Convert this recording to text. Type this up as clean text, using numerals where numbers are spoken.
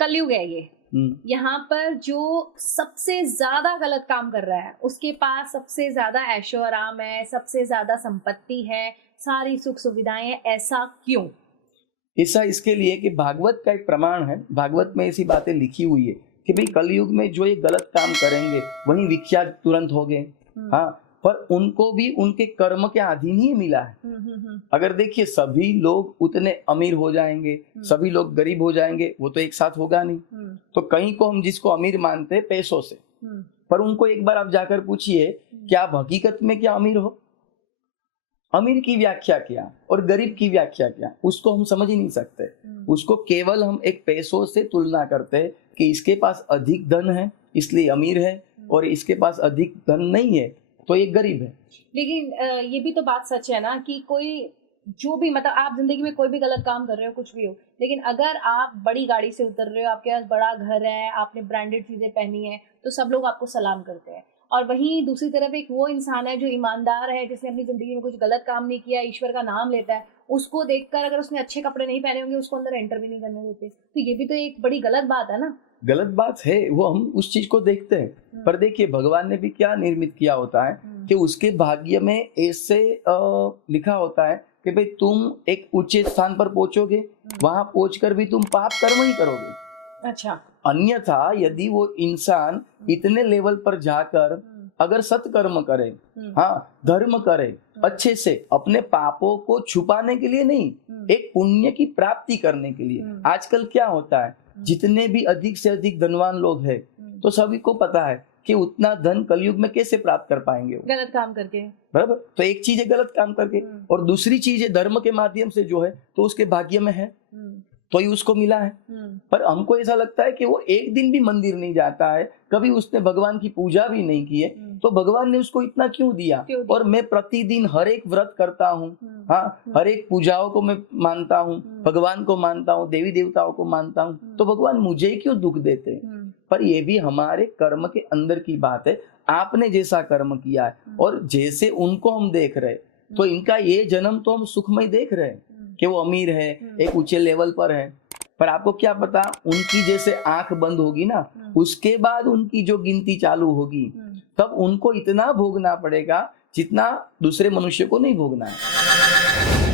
कलयुग है ये। यहाँ पर जो सबसे ज्यादा गलत काम कर रहा है उसके पास सबसे ज्यादा ऐशो आराम है, सबसे ज्यादा संपत्ति है, सारी सुख सुविधाएं हैं। ऐसा क्यों? ऐसा इसके लिए कि भागवत का एक प्रमाण है, भागवत में ऐसी बातें लिखी हुई है कि भाई कलयुग में जो ये गलत काम करेंगे वही विख्यात तुरंत हो गए। हाँ, पर उनको भी उनके कर्म के अधीन ही मिला है। अगर देखिए सभी लोग उतने अमीर हो जाएंगे, सभी लोग गरीब हो जाएंगे, वो तो एक साथ होगा नहीं। तो कहीं को हम जिसको अमीर मानते हैं पैसों से, पर उनको एक बार आप जाकर पूछिए क्या आप हकीकत में क्या अमीर हो? अमीर की व्याख्या क्या और गरीब की व्याख्या क्या, उसको हम समझ ही नहीं सकते। उसको केवल हम एक पैसों से तुलना करते हैं कि इसके पास अधिक धन है इसलिए अमीर है, और इसके पास अधिक धन नहीं है तो ये गरीब है। लेकिन ये भी तो बात सच है ना कि कोई जो भी मतलब आप जिंदगी में कोई भी गलत काम कर रहे हो, कुछ भी हो, लेकिन अगर आप बड़ी गाड़ी से उतर रहे हो, आपके पास बड़ा घर है, आपने ब्रांडेड चीजें पहनी है, तो सब लोग आपको सलाम करते हैं। और वहीं दूसरी तरफ एक वो इंसान है जो ईमानदार है, जिसने अपनी जिंदगी में कुछ गलत काम नहीं किया, ईश्वर का नाम लेता है, उसको देखकर अगर उसने अच्छे कपड़े नहीं पहने होंगे उसको अंदर एंटर भी नहीं करने देते। तो ये भी तो एक बड़ी गलत बात है ना। गलत बात है, वो हम उस चीज को देखते हैं। पर देखिए भगवान ने भी क्या निर्मित किया होता है कि उसके भाग्य में ऐसे लिखा होता है कि भाई तुम एक ऊंचे स्थान पर पहुंचोगे, वहां पहुंचकर भी तुम पाप कर्म ही करोगे। अच्छा। अन्यथा यदि वो इंसान इतने लेवल पर जाकर अगर सत्कर्म करे, हाँ धर्म करे, अच्छे से अपने पापों को छुपाने के लिए नहीं, एक पुण्य की प्राप्ति करने के लिए। आजकल क्या होता है, जितने भी अधिक से अधिक धनवान लोग हैं तो सभी को पता है कि उतना धन कलयुग में कैसे प्राप्त कर पाएंगे, वो गलत काम करके। बराबर। तो एक चीज है गलत काम करके, और दूसरी चीज है धर्म के माध्यम से जो है तो उसके भाग्य में है तो ही उसको मिला है। पर हमको ऐसा लगता है कि वो एक दिन भी मंदिर नहीं जाता है, कभी उसने भगवान की पूजा भी नहीं की है, तो भगवान ने उसको इतना क्यों दिया? और मैं प्रतिदिन हर एक व्रत करता हूँ, हाँ हर एक पूजाओं को मैं मानता हूँ, भगवान को मानता हूँ, देवी देवताओं को मानता हूँ, तो भगवान मुझे ही क्यों दुख देते हैं? पर ये भी हमारे कर्म के अंदर की बात है। आपने जैसा कर्म किया है और जैसे उनको हम देख रहे, तो इनका ये जन्म तो हम सुखमय देख रहे हैं कि वो अमीर है, एक ऊंचे लेवल पर है। पर आपको क्या पता, उनकी जैसे आंख बंद होगी ना, उसके बाद उनकी जो गिनती चालू होगी, तब उनको इतना भोगना पड़ेगा जितना दूसरे मनुष्य को नहीं भोगना है।